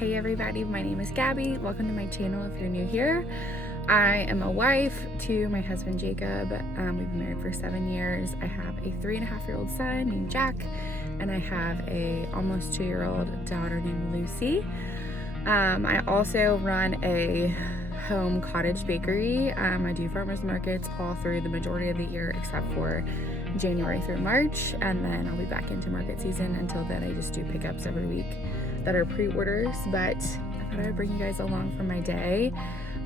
Hey everybody, my name is Gabby. Welcome to my channel if you're new here. I am a wife to my husband Jacob. We've been married for 7 years. I have a 3.5-year-old son named Jack, and I have a almost 2-year-old daughter named Lucy. I also run a home cottage bakery. I do farmers markets all through the majority of the year except for January through March, and then I'll be back into market season. Until then, I just do pickups every week that are pre-orders. But I thought I would bring you guys along for my day.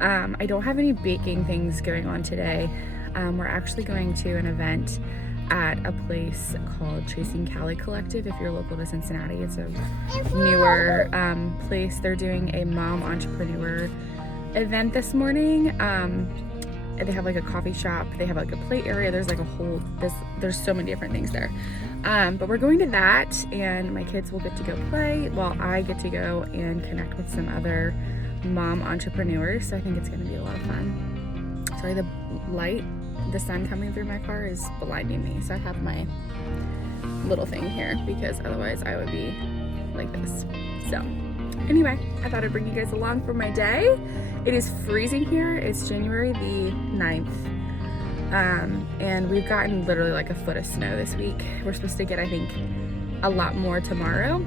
I don't have any baking things going on today. We're actually going to an event at a place called Chasing Cali Collective. If you're local to Cincinnati, it's a newer place. They're doing a mom entrepreneur event this morning. They have like a coffee shop, they have like a play area, there's like a whole, there's so many different things there. But we're going to that, and my kids will get to go play while I get to go and connect with some other mom entrepreneurs. So I think it's gonna be a lot of fun. Sorry, the sun coming through my car is blinding me. So I have my little thing here because otherwise I would be like this. So anyway, I thought I'd bring you guys along for my day. It is freezing here. It's January the 9th. And we've gotten literally like a foot of snow this week. We're supposed to get, I think, a lot more tomorrow.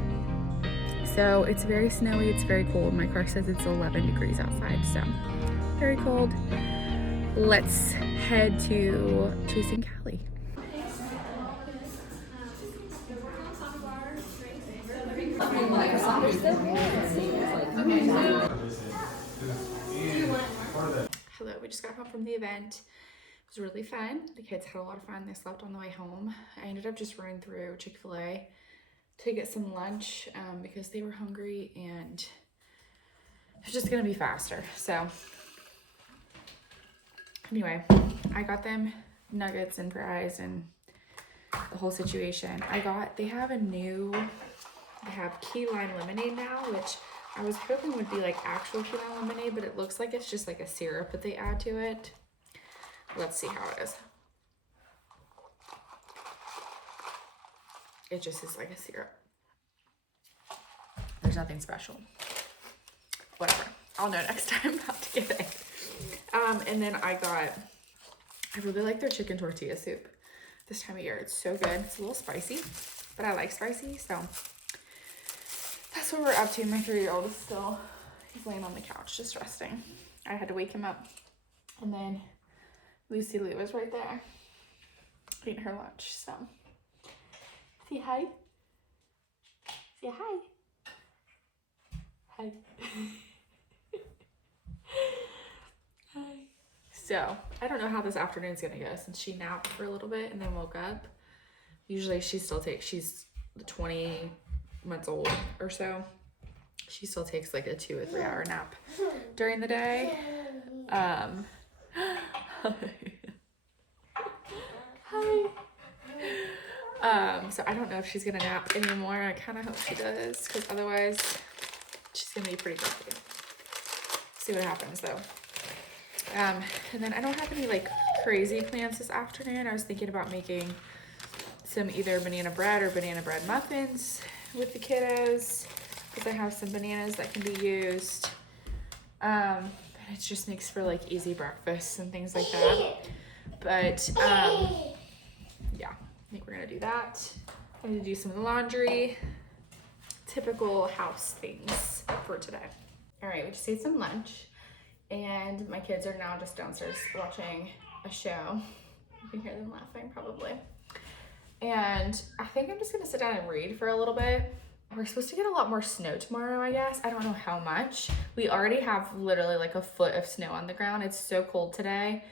So it's very snowy, it's very cold. My car says it's 11 degrees outside, so very cold. Let's head to Chasing Cali. Hello, we just got home from the event. It was really fun. The kids had a lot of fun. They slept on the way home. I ended up just running through Chick-fil-A to get some lunch because they were hungry, and it's just gonna be faster. So anyway, I got them nuggets and fries and the whole situation. They have key lime lemonade now, which I was hoping would be like actual key lime lemonade, but it looks like it's just like a syrup that they add to it. Let's see how it is. It just is like a syrup. There's nothing special. Whatever. I'll know next time not to get it. And then I really like their chicken tortilla soup this time of year. It's so good. It's a little spicy, but I like spicy, so that's what we're up to. My 3-year-old is still, he's laying on the couch just resting. I had to wake him up. And then Lucy Lou is right there eating her lunch, so say hi. Say hi. Hi. Hi. So I don't know how this afternoon's gonna go since she napped for a little bit and then woke up. Usually she's 20 months old or so. She still takes like a 2 or 3 hour nap during the day. Hi. So I don't know if she's gonna nap anymore. I kind of hope she does, because otherwise she's gonna be pretty grumpy. See what happens though. And then I don't have any like crazy plans this afternoon. I was thinking about making some either banana bread or banana bread muffins with the kiddos, because I have some bananas that can be used. And it just makes for like easy breakfasts and things like that. But yeah, I think we're gonna do that. I'm gonna do some laundry, typical house things for today. All right, we just ate some lunch, and my kids are now just downstairs watching a show. You can hear them laughing probably. And I think I'm just gonna sit down and read for a little bit. We're supposed to get a lot more snow tomorrow, I guess. I don't know how much. We already have literally like a foot of snow on the ground. It's so cold today.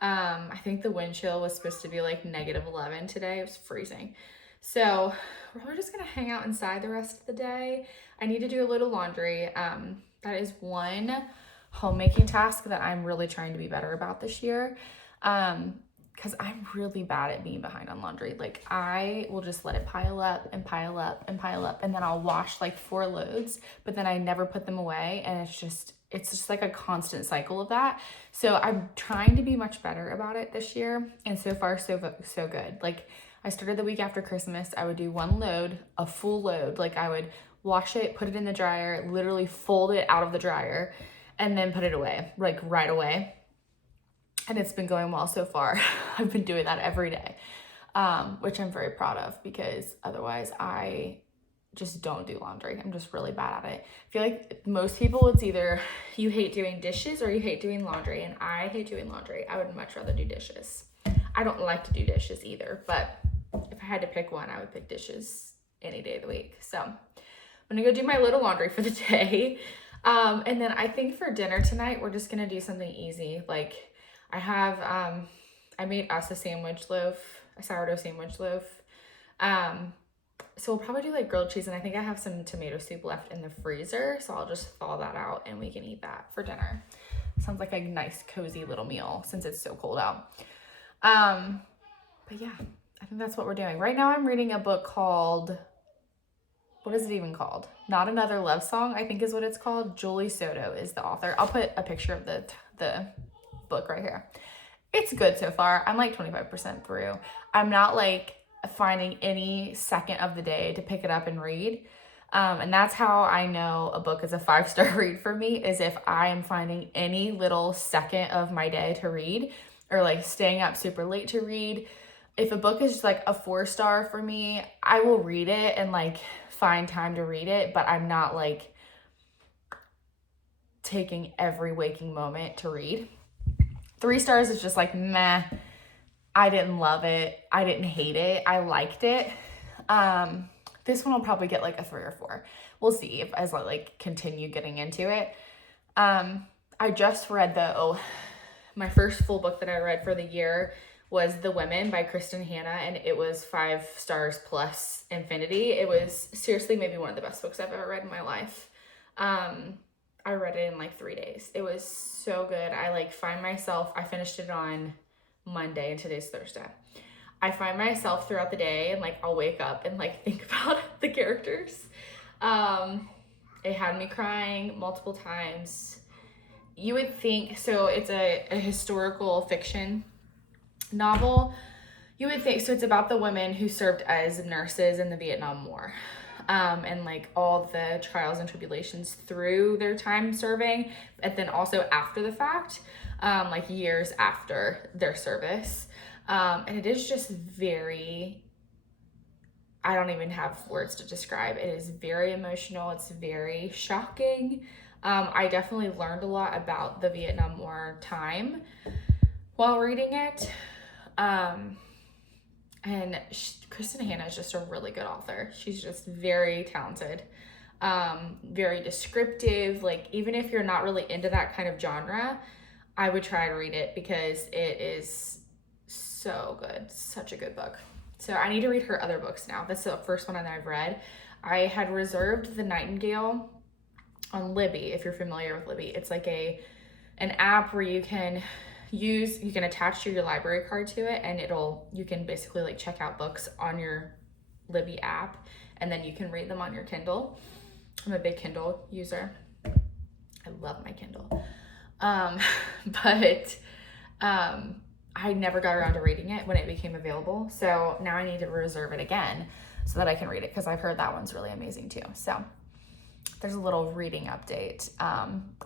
I think the wind chill was supposed to be like -11 today. It was freezing. So we're probably just gonna hang out inside the rest of the day. I need to do a little laundry. That is one homemaking task that I'm really trying to be better about this year. Because I'm really bad at being behind on laundry. Like I will just let it pile up and pile up and pile up, and then I'll wash like 4 loads, but then I never put them away, and it's just like a constant cycle of that. So I'm trying to be much better about it this year, and so far so good. Like I started the week after Christmas. I would do 1 load, a full load. Like I would wash it, put it in the dryer, literally fold it out of the dryer, and then put it away, like right away. And it's been going well so far. I've been doing that every day, which I'm very proud of, because otherwise I just don't do laundry. I'm just really bad at it. I feel like most people, it's either you hate doing dishes or you hate doing laundry, and I hate doing laundry. I would much rather do dishes. I don't like to do dishes either, but if I had to pick one, I would pick dishes any day of the week. So I'm gonna go do my little laundry for the day. And then I think for dinner tonight, we're just gonna do something easy. Like I made us a sourdough sandwich loaf. So we'll probably do like grilled cheese, and I think I have some tomato soup left in the freezer, so I'll just thaw that out and we can eat that for dinner. Sounds like a nice cozy little meal since it's so cold out. But yeah, I think that's what we're doing. Right now I'm reading a book called, what is it even called? Not Another Love Song, I think is what it's called. Julie Soto is the author. I'll put a picture of the book right here. It's good so far. I'm like 25% through. I'm not like finding any second of the day to pick it up and read. And that's how I know a book is a 5-star read for me, is if I am finding any little second of my day to read, or like staying up super late to read. If a book is just like a 4-star for me, I will read it and like find time to read it, but I'm not like taking every waking moment to read. 3 stars is just like, meh, I didn't love it. I didn't hate it. I liked it. This one will probably get like a 3 or 4. We'll see as I like continue getting into it. I just read my first full book that I read for the year was The Women by Kristen Hanna, and it was 5 stars plus infinity. It was seriously maybe one of the best books I've ever read in my life. I read it in like 3 days. It was so good. I finished it on Monday and today's Thursday. I find myself throughout the day and like I'll wake up and like think about the characters. It had me crying multiple times. You would think, so it's a historical fiction novel. You would think, so it's about the women who served as nurses in the Vietnam War. And like all the trials and tribulations through their time serving, and then also after the fact, like years after their service. And it is just I don't even have words to describe. It is very emotional. It's very shocking. I definitely learned a lot about the Vietnam War time while reading it. And Kristen Hanna is just a really good author. She's just very talented, very descriptive. Like, even if you're not really into that kind of genre, I would try to read it because it is so good. Such a good book. So I need to read her other books now. That's the first one that I've read. I had reserved The Nightingale on Libby, if you're familiar with Libby. It's like an app where you can attach your library card to it, and you can basically like check out books on your Libby app, and then you can read them on your Kindle. I'm a big Kindle user. I love my Kindle. But I never got around to reading it when it became available. So now I need to reserve it again so that I can read it, because I've heard that one's really amazing too. So there's a little reading update.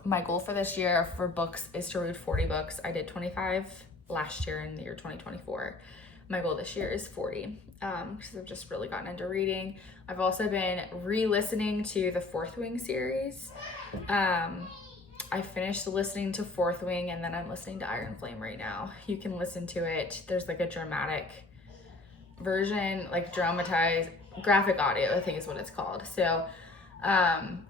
My goal for this year for books is to read 40 books. I did 25 last year in the year 2024. My goal this year is 40, because I've just really gotten into reading. I've also been re-listening to the Fourth Wing series. I finished listening to Fourth Wing, and then I'm listening to Iron Flame right now. You can listen to it. There's like a dramatic version, like dramatized graphic audio, I think is what it's called. So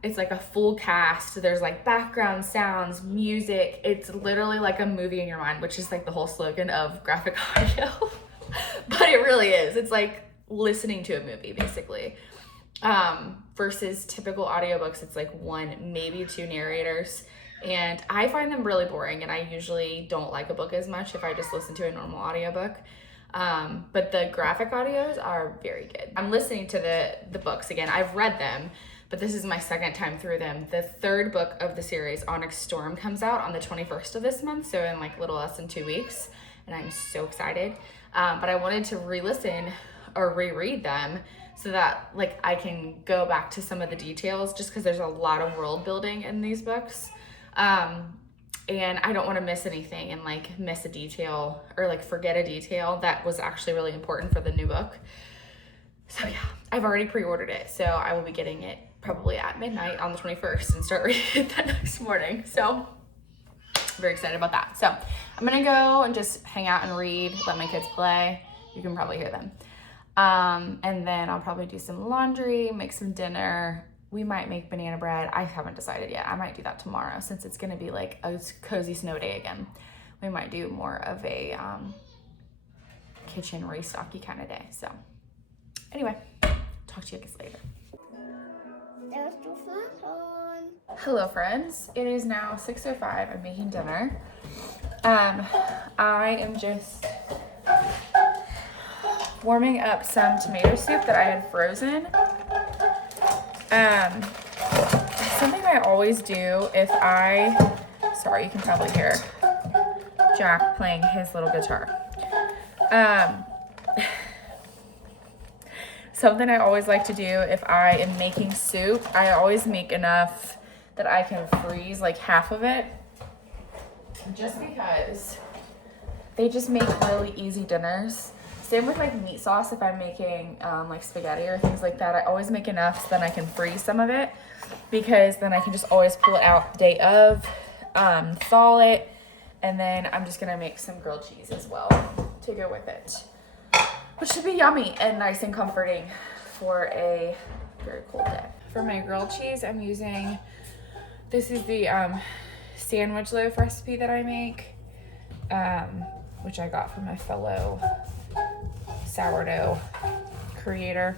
it's like a full cast. There's like background sounds, music. It's literally like a movie in your mind, which is like the whole slogan of graphic audio. But it really is. It's like listening to a movie basically. Versus typical audiobooks, it's like 1, maybe 2 narrators. And I find them really boring, and I usually don't like a book as much if I just listen to a normal audiobook. But the graphic audios are very good. I'm listening to the books again. I've read them, but this is my second time through them. The 3rd book of the series, Onyx Storm, comes out on the 21st of this month, so in like little less than 2 weeks, and I'm so excited. But I wanted to re-listen or reread them so that like I can go back to some of the details, just because there's a lot of world building in these books. And I don't want to miss anything and like miss a detail or like forget a detail that was actually really important for the new book. So yeah, I've already pre-ordered it. So I will be getting it probably at midnight on the 21st and start reading it that next morning. So I'm very excited about that. So I'm gonna go and just hang out and read, let my kids play. You can probably hear them. And then I'll probably do some laundry, make some dinner. We might make banana bread. I haven't decided yet. I might do that tomorrow since it's gonna be like a cozy snow day again. We might do more of a kitchen restocky kind of day. So anyway, talk to you guys later. There's the flash on. Hello friends, it is now 6:05. I'm making dinner. I am just warming up some tomato soup that I had frozen. Something I always do if sorry, you can probably hear Jack playing his little guitar. Something I always like to do if I am making soup, I always make enough that I can freeze like half of it, just because they just make really easy dinners. Same with like meat sauce. If I'm making like spaghetti or things like that, I always make enough so then I can freeze some of it, because then I can just always pull it out the day of, thaw it, and then I'm just gonna make some grilled cheese as well to go with it, which should be yummy and nice and comforting for a very cold day. For my grilled cheese, I'm using, this is the sandwich loaf recipe that I make, which I got from a fellow sourdough creator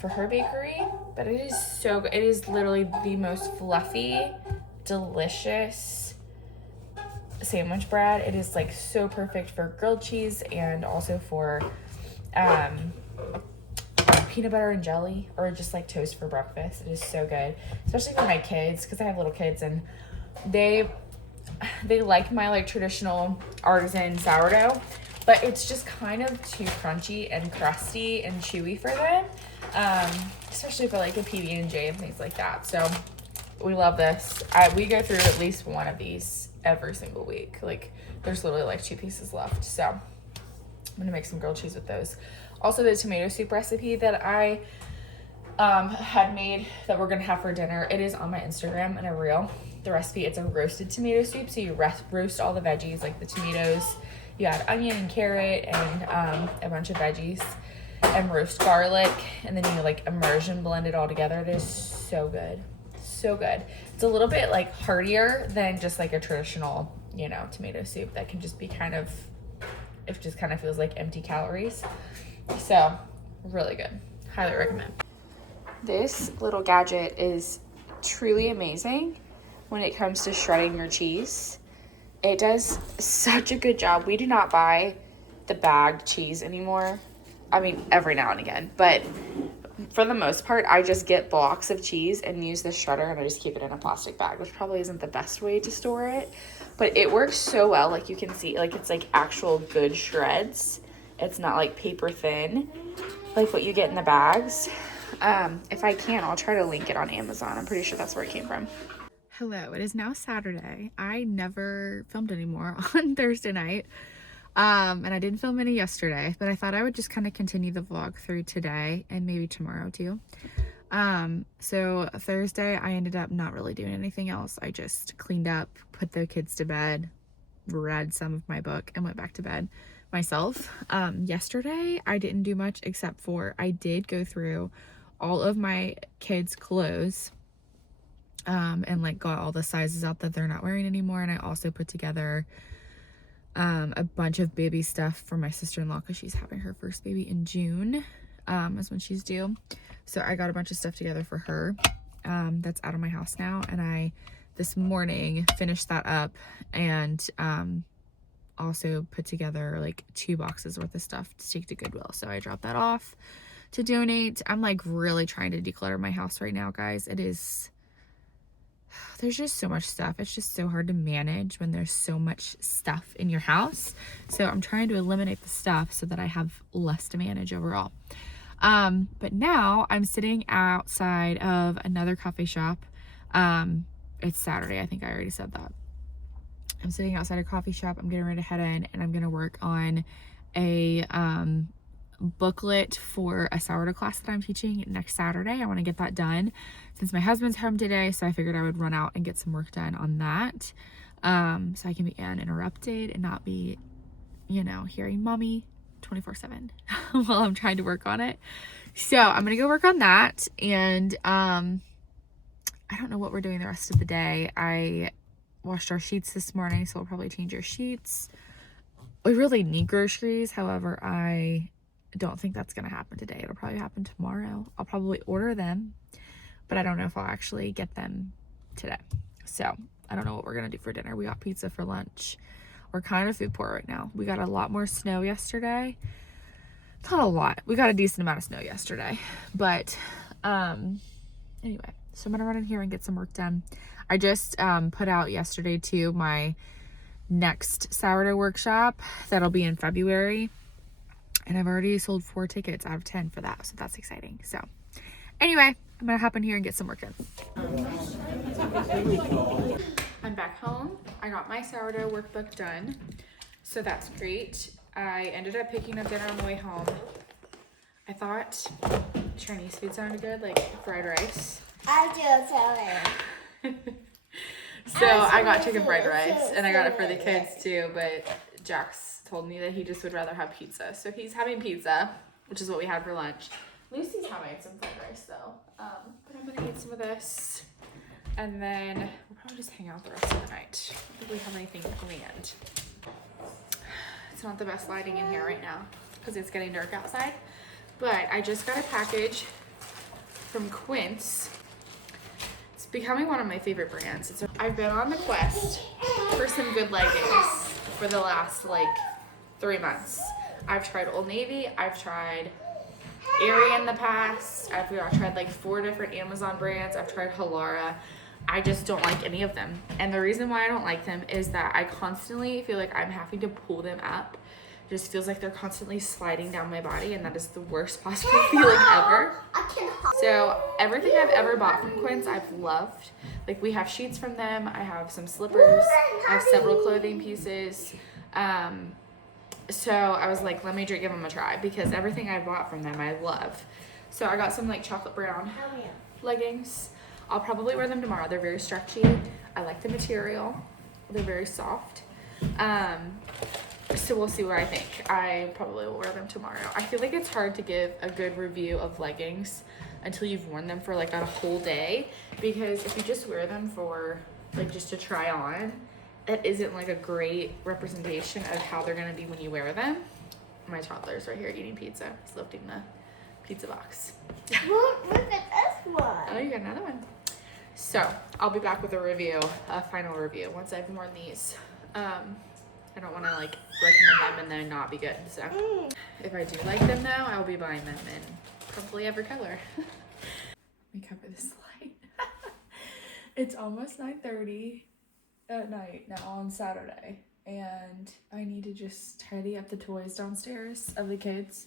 for her bakery. But it is so good. It is literally the most fluffy, delicious sandwich bread. It is like so perfect for grilled cheese and also for peanut butter and jelly, or just like toast for breakfast. It is so good, especially for my kids, because I have little kids and they like my like traditional artisan sourdough, but it's just kind of too crunchy and crusty and chewy for them, especially for like a PB&J and things like that. So we love this. We go through at least one of these every single week. Like there's literally like 2 pieces left. So I'm gonna make some grilled cheese with those. Also the tomato soup recipe that I had made that we're gonna have for dinner, it is on my Instagram in a reel. The recipe, it's a roasted tomato soup. So you roast all the veggies, like the tomatoes, you add onion and carrot and a bunch of veggies, and roast garlic, and then you like immersion blend it all together. It is so good. So good. It's a little bit like heartier than just like a traditional, you know, tomato soup that can just be kind of, it just kind of feels like empty calories. So really good. Highly recommend. This little gadget is truly amazing when it comes to shredding your cheese. It does such a good job. We do not buy the bagged cheese anymore. I mean, every now and again, but for the most part, I just get blocks of cheese and use the shredder, and I just keep it in a plastic bag, which probably isn't the best way to store it, but it works so well. Like you can see, like it's like actual good shreds. It's not like paper thin, like what you get in the bags. If I can, I'll try to link it on Amazon. I'm pretty sure that's where it came from. Hello, it is now Saturday. I never filmed anymore on Thursday night. And I didn't film any yesterday, but I thought I would just kind of continue the vlog through today and maybe tomorrow too. So Thursday I ended up not really doing anything else. I just cleaned up, put the kids to bed, read some of my book, and went back to bed myself. Yesterday I didn't do much except for I did go through all of my kids' clothes and like got all the sizes out that they're not wearing anymore. And I also put together a bunch of baby stuff for my sister-in-law, because she's having her first baby in June, is when she's due. So I got a bunch of stuff together for her that's out of my house now, and I this morning finished that up, and also put together like 2 boxes worth of stuff to take to Goodwill. So I dropped that off to donate. I'm like really trying to declutter my house right now, guys. It is there's just so much stuff. It's just so hard to manage when there's so much stuff in your house. So I'm trying to eliminate the stuff so that I have less to manage overall. But now I'm sitting outside of another coffee shop. It's Saturday. I think I already said that. I'm sitting outside a coffee shop. I'm getting ready to head in, and I'm going to work on a booklet for a sourdough class that I'm teaching next Saturday. I want to get that done since my husband's home today, so I figured I would run out and get some work done on that, so I can be uninterrupted and not be, you know, hearing mommy 24/7 while I'm trying to work on it. So I'm gonna go work on that, and I don't know what we're doing the rest of the day. I washed our sheets this morning, so we'll probably change our sheets. We really need groceries. However, I don't think that's gonna happen today. It'll probably happen tomorrow. I'll probably order them, but I don't know if I'll actually get them today. So I don't know what we're gonna do for dinner. We got pizza for lunch. We're kind of food poor right now. We got a lot more snow yesterday. Not a lot. We got a decent amount of snow yesterday, but anyway, so I'm gonna run in here and get some work done. I just put out yesterday too my next sourdough workshop that'll be in February, and I've already sold 4 tickets out of 10 for that, so that's exciting. So anyway, I'm gonna hop in here and get some work done. I'm back home. I got my sourdough workbook done, so that's great. I ended up picking up dinner on the way home. I thought Chinese food sounded good, like fried rice. I do tell you. So I got chicken fried rice, and I got it for the kids too, but Jax told me that he just would rather have pizza. So he's having pizza, which is what we had for lunch. Lucy's having some fried rice though. But I'm gonna eat some of this, and then we'll probably just hang out the rest of the night. I don't think we have anything planned. It's not the best lighting in here right now because it's getting dark outside. But I just got a package from Quince. It's becoming one of my favorite brands. I've been on the quest for some good leggings for the last like 3 months. I've tried Old Navy, I've tried Aerie in the past, I've tried like 4 different Amazon brands, I've tried Halara. I just don't like any of them. And the reason why I don't like them is that I constantly feel like I'm having to pull them up. It just feels like they're constantly sliding down my body, and that is the worst possible feeling ever. So everything I've ever bought from Quince, I've loved. Like we have sheets from them, I have some slippers, I have several clothing pieces. So I was like, let me give them a try because everything I bought from them, I love. So I got some like chocolate brown leggings. I'll probably wear them tomorrow. They're very stretchy. I like the material. They're very soft. So we'll see what I think. I probably will wear them tomorrow. I feel like it's hard to give a good review of leggings until you've worn them for like a whole day, because if you just wear them for like just to try on, that isn't like a great representation of how they're gonna be when you wear them. My toddler's right here eating pizza. He's lifting the pizza box. Look at this one. Oh, you got another one. So I'll be back with a final review once I've worn these. I don't want to like recommend them and then not be good. So if I do like them though, I'll be buying them in probably every color. Let me cover this light. It's almost 9:30 at night now on Saturday, and I need to just tidy up the toys downstairs of the kids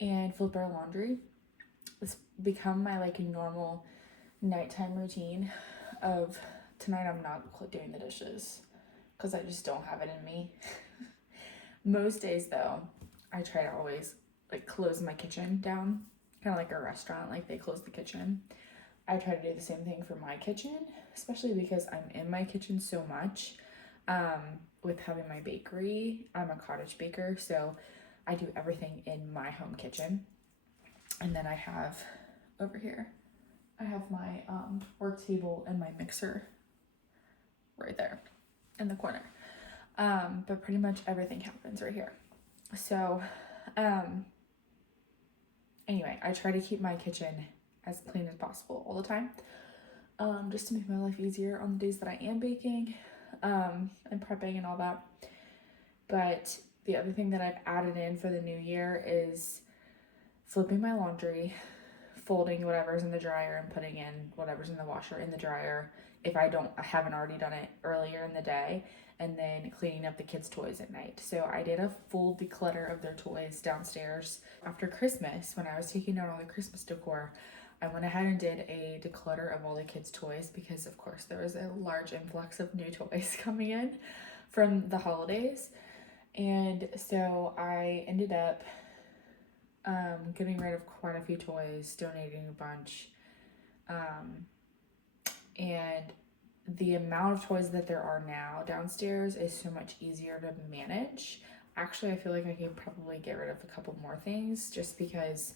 and flip our laundry. It's become my like normal nighttime routine of tonight I'm not doing the dishes because I just don't have it in me. Most days though, I try to always like close my kitchen down, kind of like a restaurant, like they close the kitchen. I try to do the same thing for my kitchen, especially because I'm in my kitchen so much. With having my bakery, I'm a cottage baker, so I do everything in my home kitchen. And then I have over here, I have my work table and my mixer right there in the corner. But pretty much everything happens right here. So anyway, I try to keep my kitchen as clean as possible all the time, just to make my life easier on the days that I am baking and prepping and all that. But the other thing that I've added in for the new year is flipping my laundry, folding whatever's in the dryer and putting in whatever's in the washer in the dryer if I haven't already done it earlier in the day, and then cleaning up the kids' toys at night. So I did a full declutter of their toys downstairs. After Christmas, when I was taking out all the Christmas decor, I went ahead and did a declutter of all the kids' toys because, of course, there was a large influx of new toys coming in from the holidays. And so I ended up getting rid of quite a few toys, donating a bunch. And the amount of toys that there are now downstairs is so much easier to manage. Actually, I feel like I could probably get rid of a couple more things just because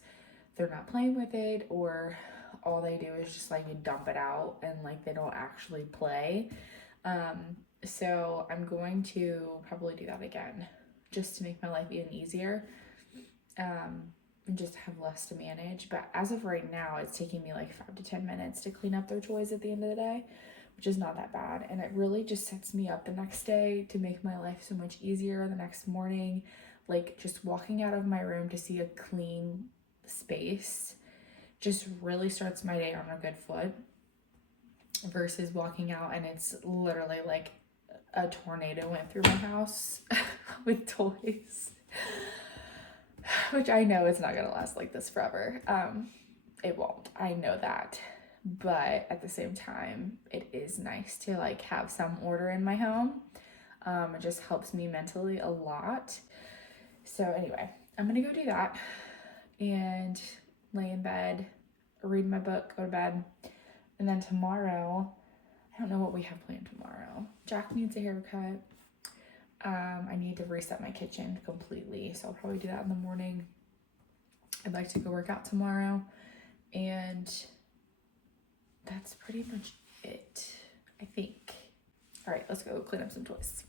they're not playing with it, or all they do is just like you dump it out and like they don't actually play. So I'm going to probably do that again just to make my life even easier, and just have less to manage. But as of right now, it's taking me like 5 to 10 minutes to clean up their toys at the end of the day, which is not that bad. And it really just sets me up the next day to make my life so much easier the next morning. Like just walking out of my room to see a clean space just really starts my day on a good foot, versus walking out and it's literally like a tornado went through my house with toys. Which I know it's not gonna last like this forever. It won't, I know that. But at the same time, it is nice to like have some order in my home. It just helps me mentally a lot. So anyway, I'm gonna go do that and lay in bed, read my book, go to bed. And then tomorrow, I don't know what we have planned tomorrow. Jack needs a haircut. I need to reset my kitchen completely, so I'll probably do that in the morning. I'd like to go work out tomorrow, and that's pretty much it, I think. All right, let's go clean up some toys.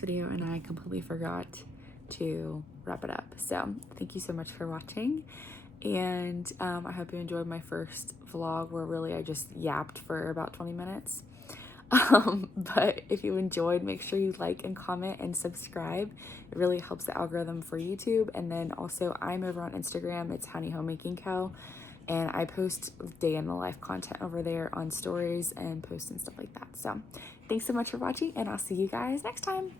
Video and I completely forgot to wrap it up. So thank you so much for watching, and I hope you enjoyed my first vlog where really I just yapped for about 20 minutes. But if you enjoyed, make sure you like and comment and subscribe. It really helps the algorithm for YouTube. And then also I'm over on Instagram, it's Honey Homemaking Co, and I post day in the life content over there on stories and posts and stuff like that. So thanks so much for watching, and I'll see you guys next time.